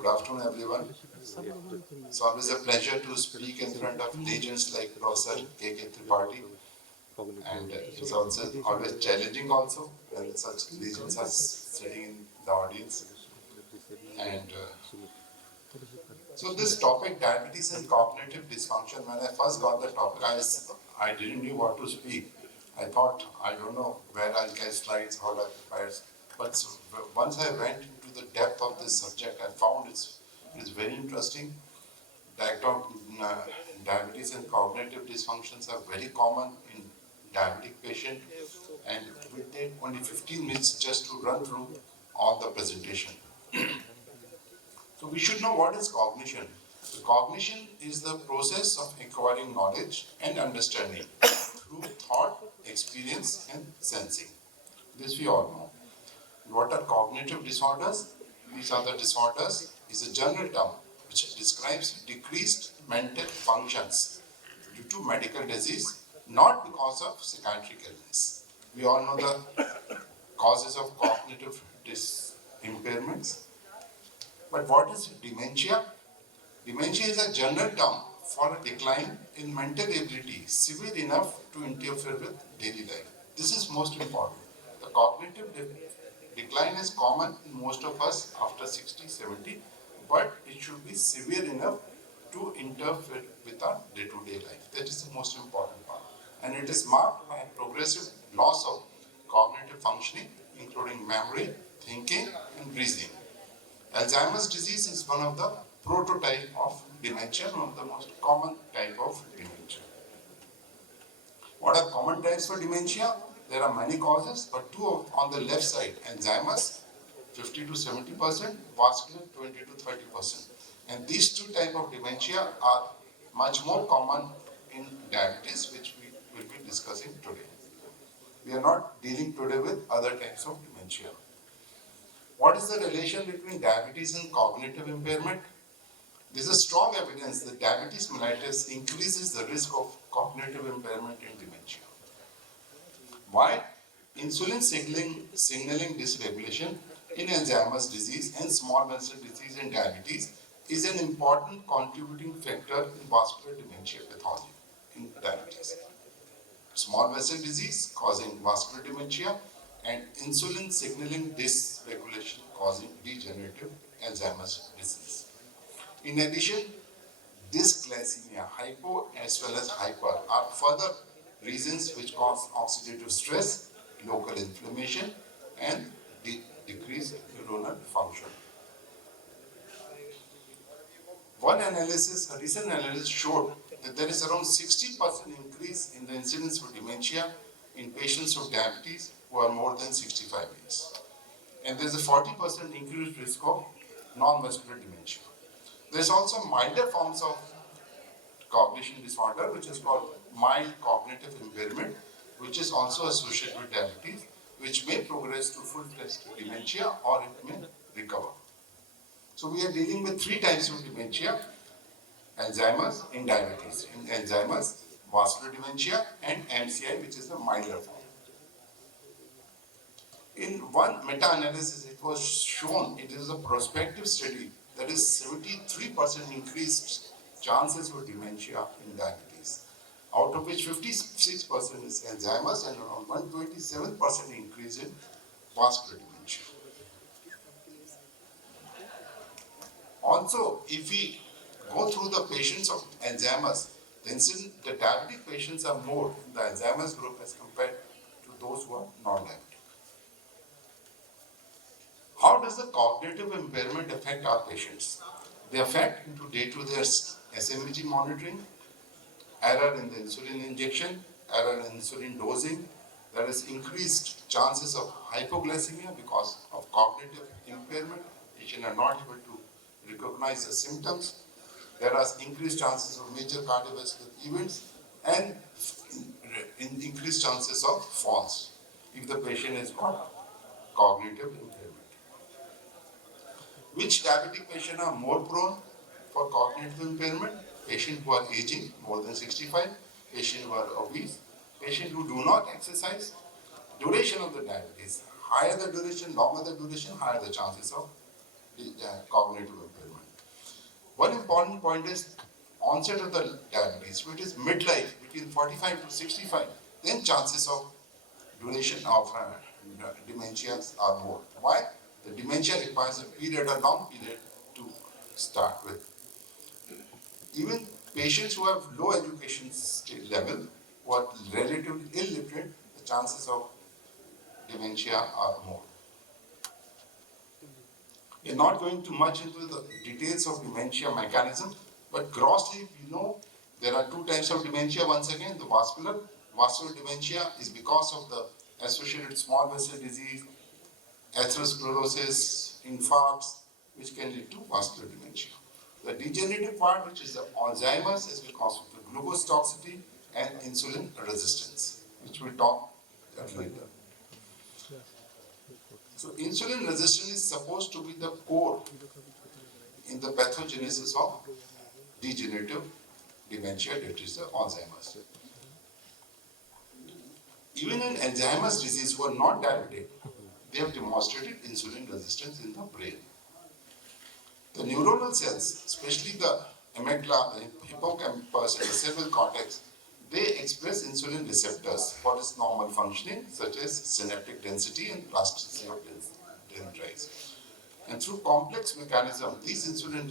Good afternoon, everyone. It's always a pleasure to speak in front of legends like Professor K.K. Tripathi, and it's also always challenging also when such legends are sitting in the audience. And so this topic, diabetes and cognitive dysfunction, when I first got the topic, I didn't know what to speak. I thought, I don't know where I'll get slides, how I'll prepare. But once I went into the depth of this subject, I found it's very interesting. Diabetes and cognitive dysfunctions are very common in diabetic patient, and we take only 15 minutes just to run through all the presentation. So we should know what is cognition. Cognition is the process of acquiring knowledge and understanding through thought, experience, and sensing. This we all know. What are cognitive disorders? These are the disorders is a general term which describes decreased mental functions due to medical disease, not because of psychiatric illness. We all know the causes of cognitive impairments. But what is dementia? Dementia is a general term for a decline in mental ability severe enough to interfere with daily life. This is most important. The cognitive decline is common in most of us after 60, 70, but it should be severe enough to interfere with our day-to-day life. That is the most important part. And it is marked by progressive loss of cognitive functioning, including memory, thinking, and breathing. Alzheimer's disease is one of the prototype of dementia, one of the most common type of dementia. What are common types for dementia? There are many causes, but two on the left side, Alzheimer's, 50 to 70%, vascular 20 to 30%. And these two types of dementia are much more common in diabetes, which we will be discussing today. We are not dealing today with other types of dementia. What is the relation between diabetes and cognitive impairment? There is a strong evidence that diabetes mellitus increases the risk of cognitive impairment in dementia. Why? Insulin signaling dysregulation in Alzheimer's disease and small vessel disease in diabetes is an important contributing factor in vascular dementia pathology in diabetes. Small vessel disease causing vascular dementia and insulin signaling dysregulation causing degenerative Alzheimer's disease. In addition, dysglycemia, hypo as well as hyper, are further reasons which cause oxidative stress, local inflammation, and decreased neuronal function. One analysis, a recent analysis, showed that there is around 60% increase in the incidence of dementia in patients with diabetes who are more than 65 years. And there is a 40% increased risk of non-vascular dementia. There is also milder forms of cognition disorder, which is called mild cognitive impairment, which is also associated with diabetes, which may progress to full-fledged dementia or it may recover. So we are dealing with three types of dementia: Alzheimer's in diabetes. In Alzheimer's, vascular dementia, and MCI, which is the milder form. In one meta-analysis, it was shown, it is a prospective study, that is 73% increased chances of dementia in diabetes, out of which 56% is Alzheimer's and around 127% increase in vascular dementia. Also, if we go through the patients of Alzheimer's, the diabetic patients are more in the Alzheimer's group as compared to those who are non-diabetic. How does the cognitive impairment affect our patients? They affect into day-to-day SMEG monitoring, error in the insulin injection, error in insulin dosing. There is increased chances of hypoglycemia because of cognitive impairment. Patients are not able to recognize the symptoms. There are increased chances of major cardiovascular events and increased chances of falls if the patient has got cognitive impairment. Which diabetic patients are more prone for cognitive impairment? Patients who are aging, more than 65, patients who are obese, patients who do not exercise. Duration of the diabetes, higher the duration, longer the duration, higher the chances of cognitive impairment. One important point is onset of the diabetes. If it is midlife, between 45 to 65, then chances of duration of dementias are more. Why? The dementia requires a period, a long period to start with. Even patients who have low education level, who are relatively illiterate, the chances of dementia are more. We are not going too much into the details of dementia mechanism, but grossly we know there are two types of dementia. Once again, the vascular dementia is because of the associated small vessel disease, atherosclerosis, infarcts, which can lead to vascular dementia. The degenerative part, which is the Alzheimer's, is because of the glucose toxicity and insulin resistance, which we'll talk later. So insulin resistance is supposed to be the core in the pathogenesis of degenerative dementia, that is the Alzheimer's. Even in Alzheimer's disease who are not diabetic, they have demonstrated insulin resistance in the brain. The neuronal cells, especially the amygdala, the hippocampus, and the cerebral cortex, they express insulin receptors for its normal functioning, such as synaptic density and plasticity of dendrites. And through complex mechanism, these insulin